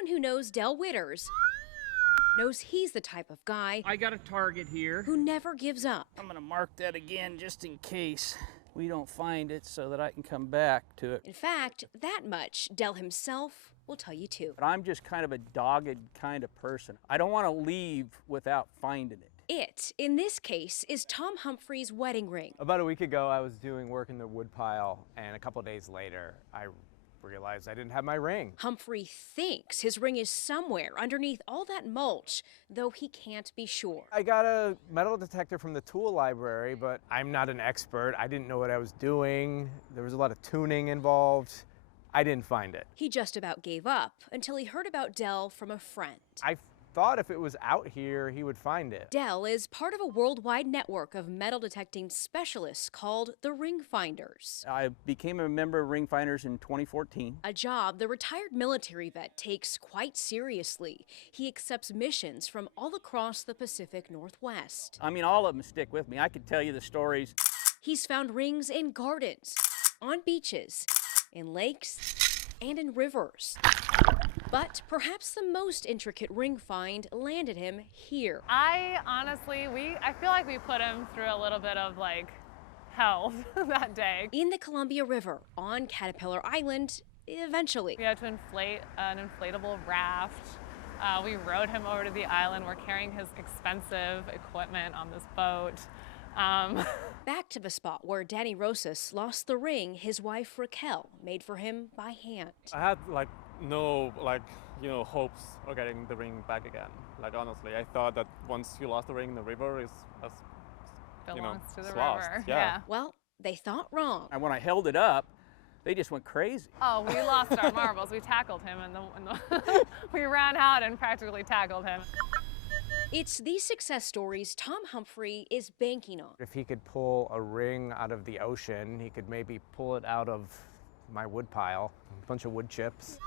anyone who knows Del Witters knows he's the type of guy I got a target here. who never gives up. I'm gonna mark that again just in case we don't find it so that I can come back to it. In fact, that much Del himself will tell you too. But I'm just kind of a dogged kind of person. I don't want to leave without finding it. It, in this case, is Tom Humphrey's wedding ring. About a week ago, I was doing work in the woodpile, and a couple days later, I realized I didn't have my ring. Humphrey thinks his ring is somewhere underneath all that mulch, though he can't be sure. I got a metal detector from the tool library, but I'm not an expert. I didn't know what I was doing. There was a lot of tuning involved. I didn't find it. He just about gave up until he heard about Del from a friend. I thought if it was out here, he would find it. Del is part of a worldwide network of metal detecting specialists called the Ring Finders, I became a member of Ring Finders in 2014. a job the retired military vet takes quite seriously. He accepts missions from all across the Pacific Northwest. I mean, all of them stick with me. I could tell you the stories. He's found rings in gardens, on beaches, in lakes, and in rivers. But perhaps the most intricate ring find landed him here. I feel like we put him through a little bit of hell that day. In the Columbia River on Caterpillar Island, eventually. We had to inflate an inflatable raft. We rowed him over to the island. We're carrying his expensive equipment on this boat. Back to the spot where Danny Rosas lost the ring his wife Raquel made for him by hand. I had no hopes of getting the ring back again. Honestly, I thought that once you lost the ring in the river, Belongs to the it's lost. river. Yeah. Well, they thought wrong. And when I held it up, they just went crazy. Oh, we lost our marbles. We tackled him and we ran out and practically tackled him. It's these success stories Tom Humphrey is banking on. If he could pull a ring out of the ocean, he could maybe pull it out of my woodpile, a bunch of wood chips.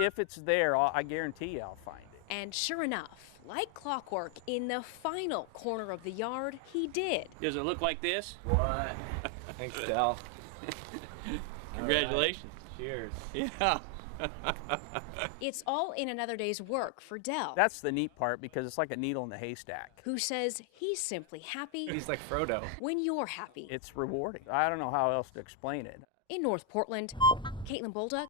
If it's there, I guarantee you I'll find it. And sure enough, like clockwork, in the final corner of the yard, he did. Does it look like this? What? Thanks, Del. Congratulations. Right. Cheers. Yeah. It's all in another day's work for Del, That's the neat part because it's like a needle in the haystack. who says he's simply happy He's like Frodo. when you're happy. It's rewarding. I don't know how else to explain it. In North Portland, Caitlin Bolduck,